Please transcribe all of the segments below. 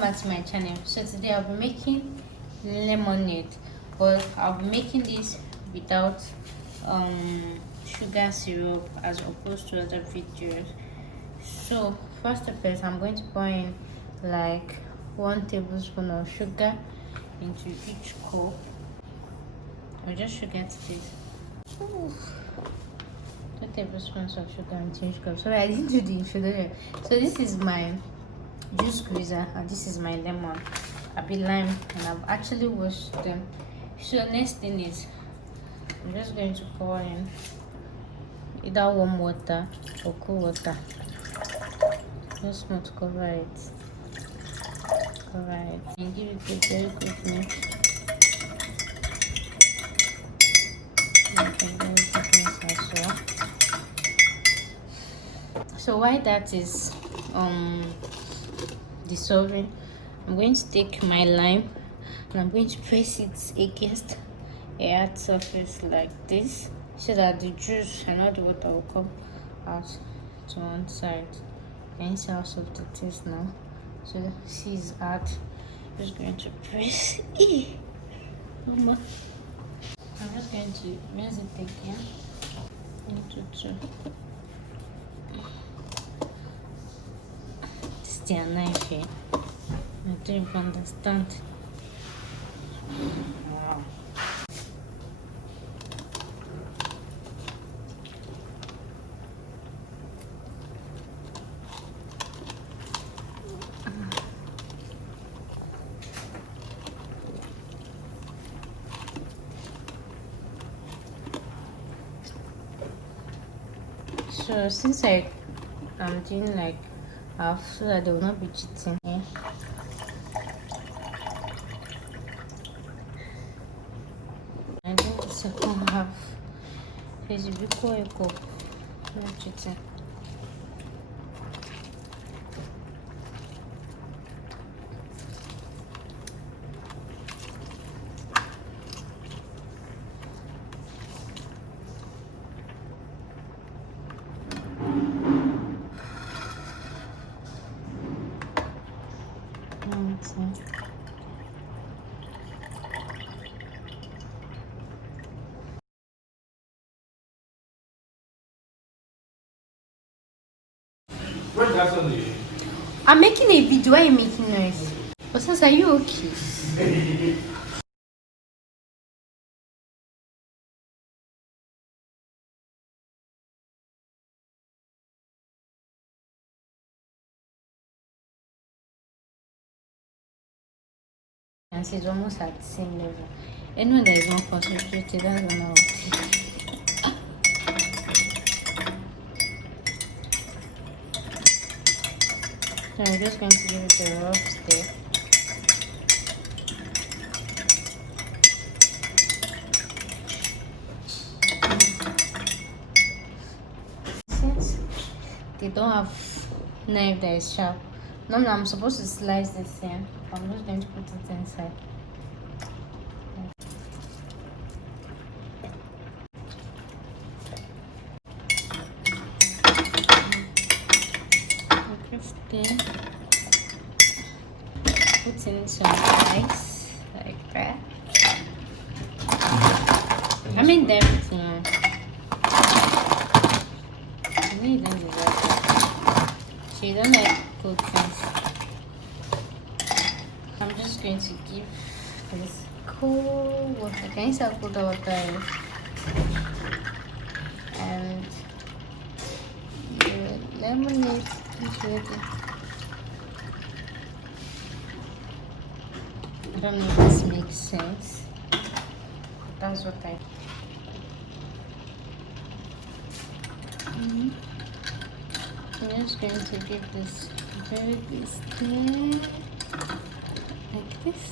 welcome back to my channel. So today I'll be making lemonade, but I'll be making this without sugar syrup as opposed to other videos. So first of all, I'm going to pour in like 1 tablespoon of sugar into each cup. I'll just sugar to this. 2 tablespoons of sugar into each cup. So I didn't do the introduction. So this is my juice squeezer and this is my lemon, a bit lime, and I've actually washed them. So next thing is I'm just going to pour in either warm water or cool water. Just want to cover it and give it a very quick mix. So while that is dissolving, I'm going to take my lime and I'm going to press it against a hard surface like this, so that the juice and all the water will come out to one side. You can see how soft it is now. So see, it's hard. I'm just going to press it. I'm just going to mix it again into 2. Their knife here. I don't even understand. Wow. So since I'm doing like half, so that they will not be cheating here. I think the second half is before I go, not cheating. I'm making a video. Why are you making noise? Osas, are you okay? And she's almost at the same level. Anyone that is not concentrated, that's not what. So I'm just going to give it a rough stir. Since they don't have knife that is sharp, normally I'm supposed to slice this here. I'm just going to put it inside. Put in some ice like that. I mean everything. You need them to work. So you don't like cold things. I'm just going to give this cold water. Can you see how cold the water is? And the lemonade is ready. I don't know if this makes sense. That's what I. I'm just going to give this very big stir like this.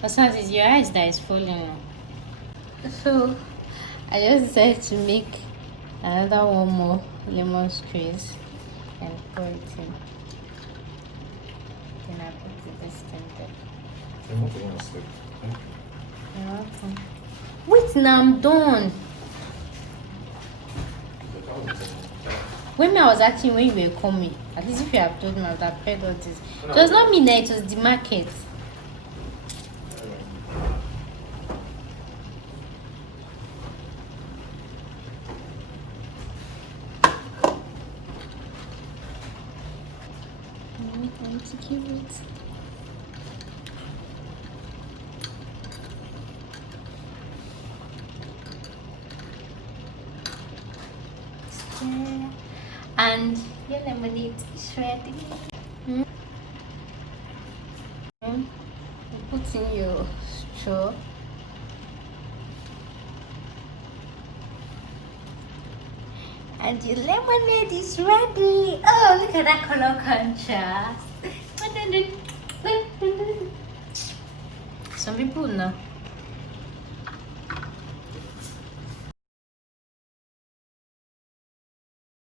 Besides, it's your eyes that is falling. So I just decided to make another one more lemon squeeze and pour it in. Then I put this thing there. You're welcome. Wait, now I'm done. When I was asking when you were coming, at least if you have told me, I would have paid all this. It was not me, it was the market. I want to give it. And your lemonade is ready. You put in your straw. And your lemonade is ready. Oh, look at that color contrast. Some people know.